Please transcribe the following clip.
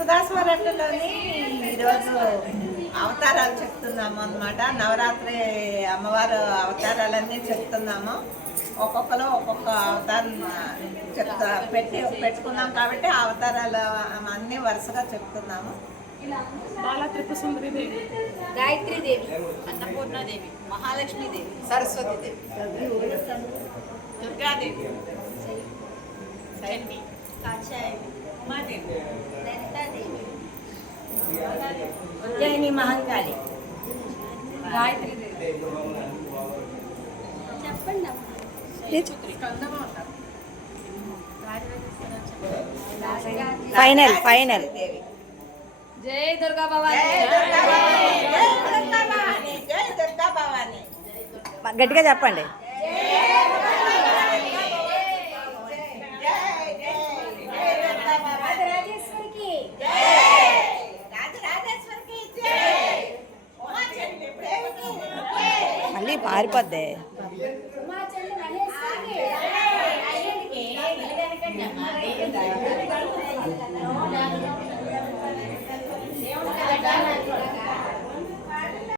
సుధాస్వరట్లలోని ఈరోజు అవతారాలు చెప్తున్నాము అన్నమాట. నవరాత్రి అమ్మవారు అవతారాలన్నీ చెప్తున్నాము. ఒక్కొక్కరు ఒక్కొక్క అవతారం పెట్టుకున్నాం కాబట్టి ఆ అవతారాలు అన్నీ వరుసగా చెప్తున్నాము. బాలా త్రిపురసుందరీదేవి, గాయత్రీదేవి, అన్నపూర్ణాదేవి, మహాలక్ష్మీదేవి, సరస్వతీదేవి, దుర్గాదేవి, చండి, కాచాయని, ఉమాదేవి, లలితాదేవి, ఉజ్జయిని మహంకాళి, గాయత్రీదేవి, చెప్పండి స్కందమాత, ఫైనల్ ఫైనల్ దేవి. జై దుర్గా భవాని. గట్టిగా చెప్పండి. మళ్ళీ పారిపోద్ది.